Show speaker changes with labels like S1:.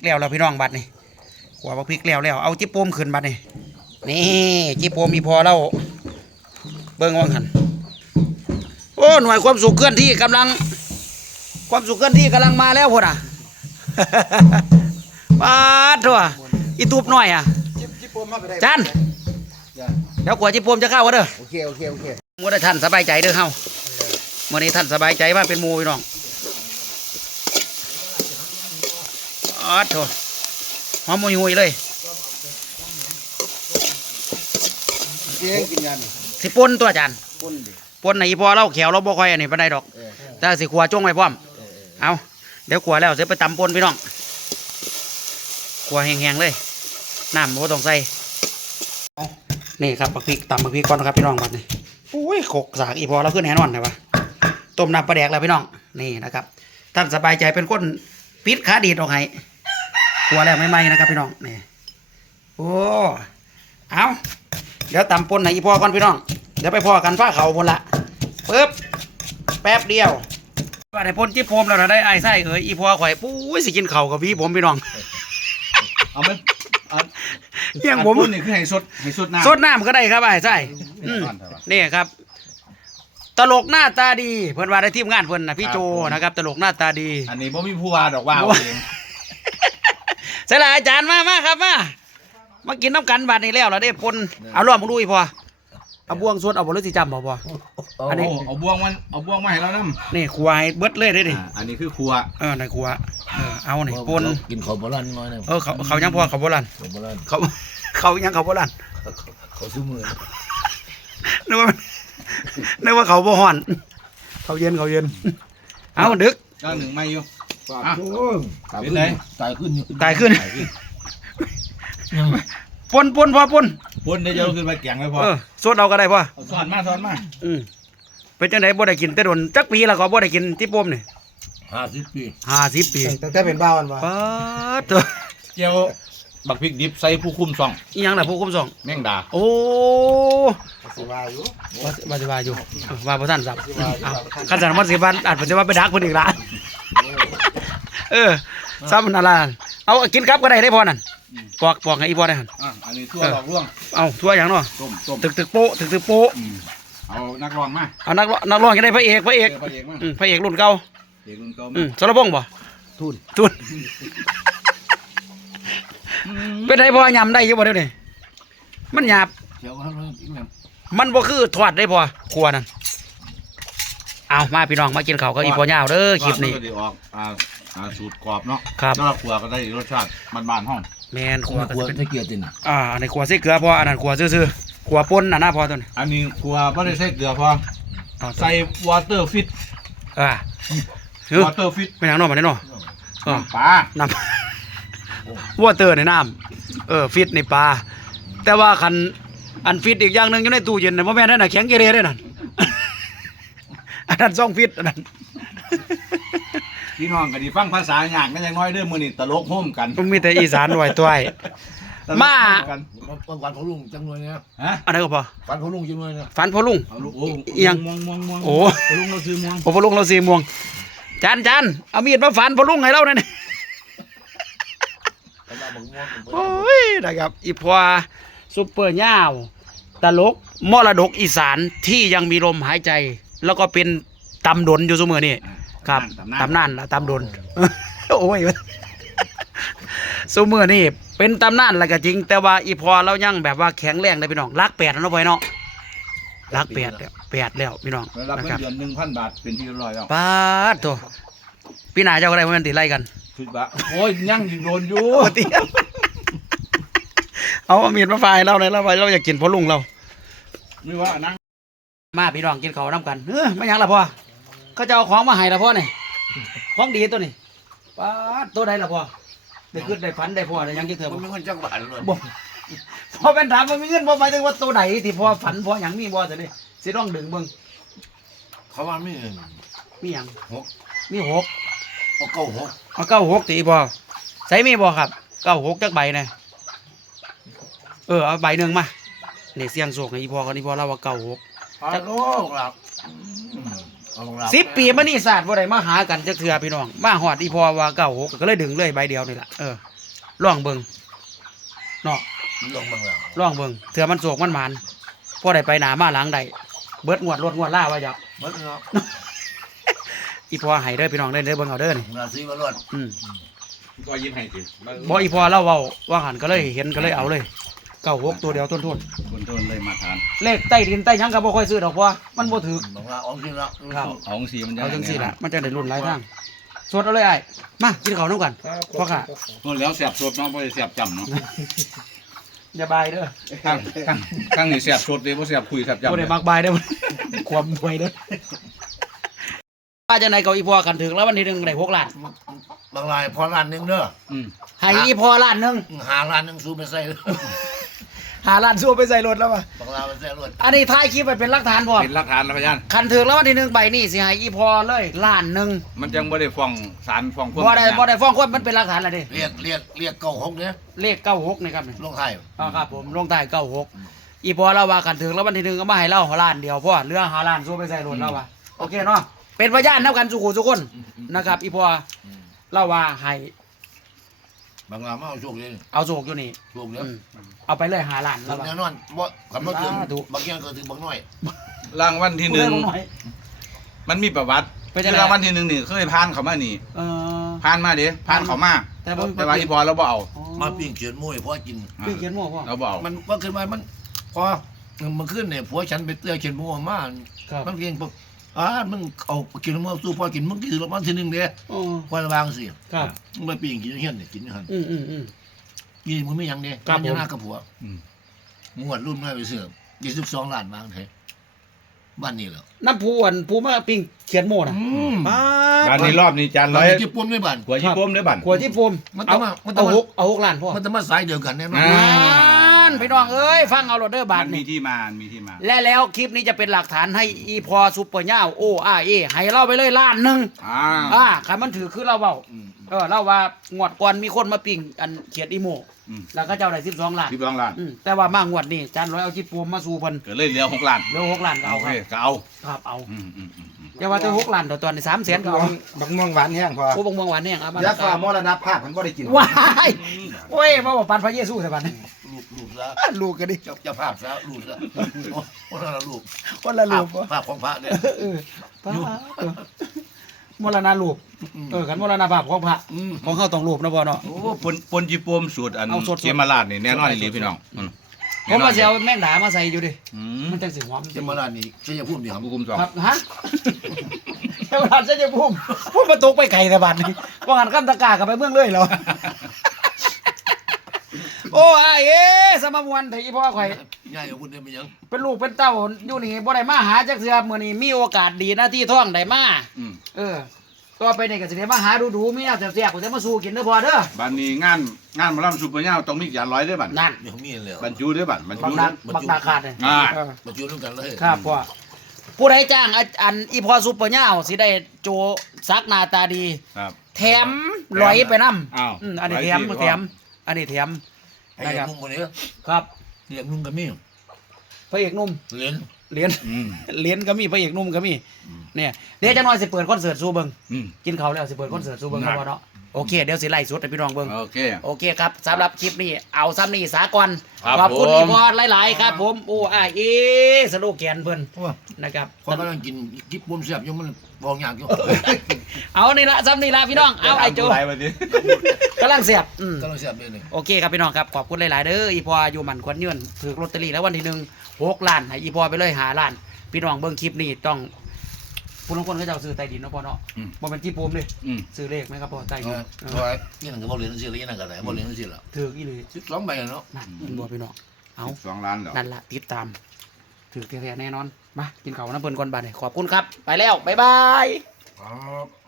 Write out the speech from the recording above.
S1: กแล้วแล้วพี่น้องบัดนี่ขัวบักพริกแล้วแล้วเอาจิโปมขึ้นบัดนี่นี่จิโปมมีพอแล้วเบิ่งว่างหันโอ้หน่วยความสุขเคลื่อนที่กำลัง ความสุขเคลื่อนที่กำลังมาแล้วพุ่นอะปาดทั่วอีตูบหน่อยอะ
S2: จิบจิบปมมาไปได้
S1: จันเดี๋ยวกว่าจิโปมจะเข้าวะเด้อ
S2: โอเคโอเคโอเค
S1: มื่อได้ท่านสบายใจเด้อเฮามื่อนี้ท่านสบายใจว่าเป็นหมูพี่น้อง อ๋อโถหอมมุยหุยเลย
S2: เองกินยัน
S1: สิปนตัวอาจารย์
S2: ปนดิ
S1: ปนไหนพอเล่าแขวเราบ่ค่อยอันนี้ปานใดดอกแต่สิขัวจ้งไว้พร้อมเอาเดี๋ยวขัวแล้วเสร็จไปตำปนพี่น้องขัวแห้งๆเลยน้ำบ่ต้องใส่เอานี่ครับบักพริกตำบักพริกก่อนนะครับพี่น้องบัดนี้อุ้ยขกสากอีพอเราขึ้นแน่นอนเลยวะต้มน้ำปลาแดกแล้วพี่น้องนี่นะครับท่านสบายใจเป็นคนปิดขาดีดออกให้ ขัวแล้วไม่ไหมนะครับพี่น้องนี่โอ้เอาเดี๋ยวตำปนให้อีพอก่อนพี่น้องเดี๋ยวไปพอกันฟ้าเขาบนละปึ๊บแป๊บเดียวว่าในปนจิ๊บผมแล้วนะได้ไอ้ไส้เอ้ยอีพอข่อยปุ้ยสิกินเข่าวกับพี่ผมพี่น้อง
S3: เอามันเอา
S1: เยี่ยงผม
S3: อันนี่คือให้สดให้สดน้ำ
S1: สดน้ำก็ได้ครับไอ้ไส้อืม
S3: ก่อนเถอะวะ
S1: นี่ครับตลกหน้าตาดี เพิ่นว่าได้ทีมงานเพิ่นนะพี่โจ
S3: ครับผม
S1: นะครับ ตลกหน้าตาดี
S3: อันนี้บ่มีผู้ว่าดอกว่าเอาเอง
S1: ใส่ละอาจารย์มามาครับมามากินน้ำกันบาดนี้แล้วเราได้ปนเอาร่วมมาดูอีพอเอาบ่วงสดเอาบ่รู้สิจำบ่พออันนี้
S3: โเอาบ่วงมันเอาบ่วงมาให้เรานำ
S1: นี่ควายเบิดเลยได้ดิ
S3: อันนี้คือครัว
S1: เออในครัวเออเอานี่ปน
S2: กินข้าวโบราณน้อยนะ
S1: เออเขาเขายังพอเขาโบราณ
S2: ข้าวโบราณ
S1: เขาเขายังเขาโบราณ
S2: เขาซื้อมือ
S1: นึกว่านึกว่าเขาบ่ฮ้อนเขาเย็นเขาเย็นเอาดึก
S3: เจ้าหนึ่งไม่อยู่
S2: ฝาก
S3: อะ
S2: โอ้ยตาย
S3: เป็น
S2: ขึ้น
S3: ไง
S2: ตายขึ้นอยู่
S1: ตายขึ้น
S3: ไปขึ้น
S1: ปนปนพอปน
S3: บนได้เจ้าขึ้นไปแกงไว้พอ
S1: เออสดเอาก็ได้พ่อ
S3: เอาสอนมาสอนมา
S1: อืมเป็นจังไดบ่ได้กินแต่โดนจักปีแล้วก็บ่ได้กินที่ปมนี่
S2: ห้าสิบปี
S1: 50ปี
S2: แต่แต่เป็นบ้าวันวะ
S1: ป๊าดเด้อ
S3: เจียวบักพริกดิบใส่ผู้คุมซอง
S1: อีหยังล่ะผู้คุมสอง
S3: แมงดา
S1: โอ้
S2: สิว่าอยู่
S1: ว่าสิว่าสิว่าอยู่เออว่าบ่ทันสับ
S2: สิว่าอยู่
S1: เอาคันสันมันสิว่าอาจสิว่าไปดักเพิ่นอีกละ เออซ้ำนั่นล่ะเอากินครับก็ได้ได้พอนั่นปอกปอกให้อีพอได้หั่น
S3: อะอันนี้ทั่วหลอกลวง
S1: เอาทั่วอย่างเนาะ
S3: ต้มต้ม
S1: ตึกตึกโป๊ะตึกตึกโป๊ะ
S3: อืมเอานักร้องมา
S1: เอานักร้องนักร้องจะได้พระเอกพระเอก
S3: เจอพระเอกมา
S1: อืมพระเอกรุ่นเก่า
S3: เอกรุ่นเก่า
S1: อื
S3: มาม
S1: สรพงษ์บ่
S2: ทุน
S1: ทุนเป็นไงพอยำได้อยู่บ่เดี๋ยวนี้มันหยาบ
S2: เดี๋ยวครับอีกแล้ว
S1: มันบ่คือทอดได้พอครัวนั่น เอามาพี่น้องมากินข้าวกับอีพอยาวเด้อคลิปนี้
S3: ก็จะออกอ่าอ่าสูตรกรอบเนาะ
S1: ครับ
S3: แล้วเราครัวก็ได้รสชาติบ้านๆห้อง
S1: แมนค
S2: ค
S1: รั
S2: รั
S1: ว
S2: ว
S1: ก็
S2: ครัว
S1: จะเป็น
S2: ถ้าเกียร์ติน
S1: อ่าอันนี้ครัวใส่เกลือพออันนั้นครัวซื่อๆครัวป่นน่ะนะพอตัวนี้
S3: อันนี้ครัวไม่ได้ใส่เกลือพอ
S1: เอา
S3: ใส่วอเตอร์ฟิต
S1: อ่าเออ
S3: วอเตอร์ฟิต
S1: ไม่หยังเนาะมันนี่เนาะเออ
S3: ปลา
S1: น้ำ วอเตอร์ในน้ำเออฟิตในปลาแต่ว่าคันอันฟิตอีกอย่างหนึ่งอยู่ในตู้เย็นน่ะบ่แม่นนั่นน่ะแข็งเกเรได้นั่น อันนั้นซ่องฟิตอันนั้น
S3: พี่น้องก็ดีฟังภาษาหยากกันอย่างน้อยเด้อมื้อนี้ตลกโฮมกัน
S1: มันมีแต่อีสานหน่วยตัวไอ้
S3: ตลก
S1: มา
S3: โฮกัน
S2: วันวันเขาลุงจังเลยเนี่ย
S3: ฮะ
S1: อันนั้นก็พอ
S2: วันเขาลุงจังเลยเนี่ย
S1: ฝันพอลุง
S3: เอาลูกโอ้
S1: เอียง
S3: ม่วงม่วงม่วง
S1: โอ้
S3: พอลุงเราซื้อม่วง
S1: พอพอลุงเราสีม่วงจานจานเอามีดมาฝันพอลุงให้เราหน่อยนี่
S2: เอามาบักม่วง
S1: โอ้ยนะครับอีพอซุปเปอร์ย่าวตลกมรดกอีสานที่ยังมีลมหายใจ แล้วก็เป็นตำดนอยู่เสมอนี่ครับ
S3: ตำนาน
S1: ตำนานละตำดนโอ้ยซูมือนี่เป็นตำนานแล้วก็จริง แต่ว่าอีพอเรายังแบบว่าแข็งแรงได้พี่น้องรักแปดแล้วเนาะพ่อเนาะรักแปดแล้วแปดแล้วพี่น้อง
S3: ได้รับ
S1: นะ
S3: เงิ
S1: ครับ
S3: นเดือน1,000บาทเป็นที่เรียบร้อยแล้ว
S1: ปาดโตพี่นาเจ้าก็ได้เพราะมันติดไล่กัน
S3: คิดว่าโอ้ยยังอยู่โดนอยู่
S1: โอ้เตี้ยเอาเอามีดมาไฟเราเลยเราไปเราอยากกินพอลุงเรา
S3: ไม่ว่านั่ง
S1: มาพี่น้องกินข้าวน้ำกันเออไม่หยังละพ่อเขาจะเอาของมาให้ละพ่อนี่ของดีตัวนี้ปาดตัวใดละพ่อได้ขึ้นได้ฝันได้พ่อได้หยังกินเถอะ
S2: มัน
S1: บ่
S2: ไม่ค่อยจังหวะเลย
S1: บ่พอเป็นถามมันมีเงินบ่หมายถึงว่าตัวไหนที่พ่อฝันพ่อหยังมีบ่แต่นี่สิต้องดึงเบิ่ง
S2: เขาว่าไม่เห็น
S1: มีหยัง
S2: หก
S1: มีหก
S2: เอาเก้าหก
S1: เอาเก้าหกตีพ่อใส่มีบ่ครับเก้าหกจักใบนะเออเอาใบหนึ่งมานี่เสียงโศกให้อีพ่อกันอีพ่อเล่าว่าเก้าหก
S2: ปลาโลกหลับเอาลงลา
S1: สิบปีมานี่ศาสตร์บ่ได้มาหากันจักเทื่อพี่น้อง มาหอดอีพอว่าเก้าหกก็เลยดึงเลยใบเดียวนี่ล่ะเออลองเบิ่งเนาะ
S2: ลงบางแล้ว
S1: ลองเบิ่งเถื่อมันโศกมันหมานพอได้ไปหนามาหลังได้เบิดงวดรถงวดล่าว่าจัก
S2: หมดแล้ว
S1: อีพอให้เด้อพี่น้องเด้อเด้อเบิ่งเอาเด้อนี่
S2: งานซื้อมาลวด
S1: อืม
S3: ก็ยิ้มให้สิ
S1: บ่อีพอเล่าเว้าว่าหันก็เลยเห็นก็เลยเอาเลย เก้าหกตัวเดียวต้นทุน
S3: คนต้นเลยมาทาน
S1: เลขใต้ดินใต้หยังก็บ่ค่อยซื้อดอกเพราะว่ามันบ่ถือ
S2: บางลาออกกินแล้ว
S1: ครับ
S3: เอาจังสีมันจะ
S1: เอาจังซี่ล่ะมันจะได้รุ่นหลายทางสวดเอาเลยไอ้มากินข้าวนำกันพ่อค่ะ
S3: โน่นแล้วแสบสดเนาะบ่ได้แสบจำเนาะ
S1: อย่าบายเด้อ
S3: ข้างข้างข้างนี่แสบสดเลยบ่แสบคุยแสบจำ
S1: บ่ได้มักบายเด้อความรวยเด้อว่าจังไดก็อีพอกันถึงแล้ววันที่หนึ่งได้หกล้าน
S2: บางลายพอล้านหนึงเด้อ
S3: อืม
S1: ให้อีพอล้านหนึง
S2: หาล้านหนึงสู้ไปใส่เลย
S1: หาล้านสู้ไปใส่รถแล้วว่ะ
S2: บางลาไปใส่รถ
S1: อันนี้ถ่ายคลิปไปเป็นหลักฐานพอ
S3: เป็นหลักฐานแล้วพยาน
S1: คันถึงแล้ววันที่หนึ่งใบนี่สิให้อีพอเลยล้านหนึ่ง
S3: มันจังบ่ได้ฟ้องศาลฟ้องคน
S1: บ่ได้บ่ได้ฟ้องคนมันเป็นหลักฐานอะไรดิ
S2: เรียกเรียกเรียกเก้าหกเนี่ย
S1: เลขเก้าหกนี่ครับนี่
S2: ลงไทย
S1: อ่าครับผมลงใต้เก้าหกอีพอเราว่ากันถึงแล้ววันที่หนึ่งก็มาให้เล่าล้านเดียวพ่อเรือหาล้านสู้ไปใส่รถแล้วว่ะโอเคเนาะเป็นพยานนับกันสุขุสุคนนะครับ อีพอเราว่าให้
S2: บางลาไม่เอาโชคเลย
S1: เอาโศกอยู่นี่
S2: โชคเยอะ
S1: อืมเอาไปเลยหาล้าน
S2: ถึ
S1: แล้ว
S2: ง
S1: ว่ะ
S2: แน่นอนว่าคำว่าถึง
S1: สาธุ
S2: บางอย่างก็ถึงบางน้อย
S3: รางวัลที่หนึ่ง
S1: พูดได้บ่อย
S3: มันมีประวัติ
S1: เป็นจังไง
S3: รางวัลที่หนึ่งนี่เคยผ่านเขามานี่
S1: เออ
S3: ผ่านมาเด้ผ่านเขามา
S1: แต่บ่
S3: แต่ว่าอีพอเราบ่เอา
S2: มาปิ้งเขียนมวยเพราะกิน
S1: พี่เขียนมั่วพ่อ
S3: เราบ่เอา
S2: มันมันขึ้นมามันพอมันขึ้นเนี่ยผัวฉันไปเตื้อเขียนมวยมา
S1: ครับ
S2: มันเก่งปุ๊บ อ่ามึงเอากินมวยสู้พอกินมึงกินรางวัลที่หนึ่งเด้
S1: อ๋อ
S2: พอระวังสิ
S1: ครับ
S2: มึงไปปิ้งกินเฮียนเนี่ยกินอยู่หัน
S1: อืมอืมอืม
S2: กินมึงไม่ยังเนี่ย
S1: ครับ
S2: มันยัง
S1: ผม
S2: หน้ากับผัว
S3: อืม
S2: งวดรุ่นมาไปเสือยี่สิบสองล้านบางเทบ้านนี้เหรอ
S1: น้ำผู้อันผู้มาปิ้งเขียนโม่น่ะ
S2: อืม
S1: บ้า
S3: บ้านนี้รอบนี้จาน
S2: บ้า
S3: ร้
S2: น
S3: อย
S2: นี้ที่ปุ่มในบ้าน
S3: หัวยี่ป้มเด้อบั่น
S1: ขวดที่โฟม
S2: มัน
S1: เอา
S2: ต้องมามันต้อ
S1: เอา
S2: งมา
S1: หกเอาหกล้านพ่อ
S2: มันจะมาสายเดียวกันแน่นอน
S3: อ่า
S1: บ้านพี่น้องเอ้ยฟังเอาโรดเดอร์บา
S3: มั
S1: ท
S3: นมี
S1: นี่
S3: ที่มามีที่มา
S1: และแล้วคลิปนี้จะเป็นหลักฐานให้อีพอซุปเปอร์ย่าโออาเอให้เราไปเลยล้านหนึ่ง
S3: อ่า
S1: อ่าคันมันถือคือเราเบา
S2: อืม
S1: เออเราว่างวดก่อนมีคนมาปิ้งอันเขียดอีโม
S3: อืม
S1: แล้วก็เจ้าได้สิบสองล้าน
S3: ที่บางล้าน
S1: อืมแต่ว่ามางวดนี้จานร้อยเอาจิตปวมมาสู่เพิ่น
S3: ก็เลยเหลือหกล้าน
S1: เหลือหกล้านก็เอา
S3: โอ
S1: ค
S3: เครับก็เอา
S1: ครับเอา
S3: อืมอืมอืมอืม
S1: อย่าว่าแต่หกล้านเดี๋ยวตอนนี้สามแสนก็เอา
S4: บักม่วงหวานแห้งพอ
S1: โอ้บงบงหวานเนี่ยครับ
S4: ยาฟ้ามรณภาพมันบ่ได้กิน
S1: ว้ายโอ้ยมาบอกปันพระเยซูแต่ปัน
S2: ลูกลูก ซะ
S1: ลูกกันดิ
S2: เจ้าเจ้าภาพซะลูกซะโอ้คนละลูก
S1: คนละลูก
S2: ภาพภาพของพระเนี่ย
S1: เออพระเออมรณะลูกเออกันมรณภาพของพระ
S2: อืม
S1: ของเขาต้องรูปนะพ่อเนาะ
S3: โอ้ปนปนจีปมสูตรอัน
S1: เอาสดๆ
S3: เจมาลาดนี่แน่นอนอีหลีพี่น้องอืม
S1: ผมมาเสียวแม่งดามาใส่อยู่ดิ
S3: อืม
S1: มันจังสิหอม
S2: จะมาลานนี่ชัยภูมิเดียว
S3: บุกุมสอง
S1: ครับฮะเทวดาจะจะพุ่มพุ่มมาตกไปไก่แต่บัดนี้ว่าหันขั้นตะกร้ากับไปเมืองเลยเหรอ โอ้ไอ้เอ๊ะสมมวนที่พ่อข่อย
S2: ง่ายกว่าคุณเนี่ยมันยัง
S1: เป็นลูกเป็นเต้าอยู่นี่บ่ได้มาหาจักเทื่อมื้อนี้มีโอกาสดีหน้าที่ท่องได้มา
S3: อืม
S1: เออต่อไปนี่ก็สิได้มาหาดูๆมีแนวแซ่บๆก็จะมาสู้กินเด้อพ่อเด้อ
S3: บ้านนี้งานงานหมาล่ำซุปเปอร์ย่าต้องมีจานร้อยเด้อบั่น
S1: นั่น
S2: เดี๋ยวมีเลย
S3: บรรจุเด้อบั่นบรร
S1: บั
S3: จุ
S1: ก
S3: เด้
S1: ดา
S3: อ
S1: บักดาขาดเลย
S3: อ่า
S1: เออ
S2: มาจูนกันเลย
S1: ครับพ่อผู้ใดจ้างอันอันอีพอซุปเปอร์ย่าวสิได้โจซักหน้าตาดี
S3: ครับ
S1: แถมลอยไปนำ
S3: อ้าว
S1: อืมอันนี้แถม
S3: ร้อยสี่
S1: แถมอันนี้แถม
S2: ไอ้เด็กนุ่งคนนี้
S1: ครับ
S2: เด็กนุ่งก็มี
S1: พระเอกหนุ่ม
S2: เล่น
S1: เหรียญ
S3: อืม
S1: เหรียญก็มีพระเอกหนุ่มก็มีเนี่ยเดี๋ยวจะน้อยสิเปิดคอนเสิร์ตสู้เบิ่ง
S3: อืม
S1: กินข้าวแล้วสิเปิดคอนเสิร์ตสู้เบิ่งครับพ่อเนาะ โอเค เดี๋ยวสิไล่สดให้พี่น้องเบิ่ง
S3: โอเค
S1: โอเคครับสำหรับคลิปนี้เอาซ้ำนี่สากล
S3: ครับ
S1: ขอบคุณ
S3: ผม
S1: อีพอหลาย ๆ ครับ ผมโอ้อาเอสโลแกนเพิ่น
S2: ว่า
S1: นะครับ
S2: พอกำลังกินกิ๊บปุ่มเสียบยังมันบอกอย่างอยู่
S1: เอานี่ละซ้ำนี่ละพี่น้องเอาไอ้โจ
S3: ไรมาดิ
S1: กำลังเสียบอืม
S2: กำลังเสียบเลยนี่
S1: โอเคครับพี่น้องครับขอบคุณหลาย ๆ เด้ออีพออยู่หมันควันยืนถือลอตเตอรี่แล้ววันที่หนึ่งหกล้านให้อีพอไปเลยหาล้าน พี่น้องเบิ่งคลิปนี้ต้อง ผู้ลางคนก็จะเอาซื้อใต้ดินเนาะพ่อเนาะ
S3: อืม
S1: บ่เป็นที่ปูมเลย
S3: อืม
S1: ซื้อเลขไหมครับพ่อใต้ดิน
S2: เพราะว่านี่นั่นก็บอกเรียนหนังสือแล้วนี่นั่นก็ได้บอกเรียนหนังสือแล้ว
S1: ถืออีหลี
S2: สิบสองใบเนาะ
S1: นั่นเป็นบัวพี่น้องเอา
S3: สองล้านเหรอ
S1: นั่นละติดตาม ถือแท้ๆแน่นอน มา กินข้าวน้ำเพิ่นก่อนบาดนี้ขอบคุณครับ ไปแล้ว บ๊ายบาย
S2: ครับ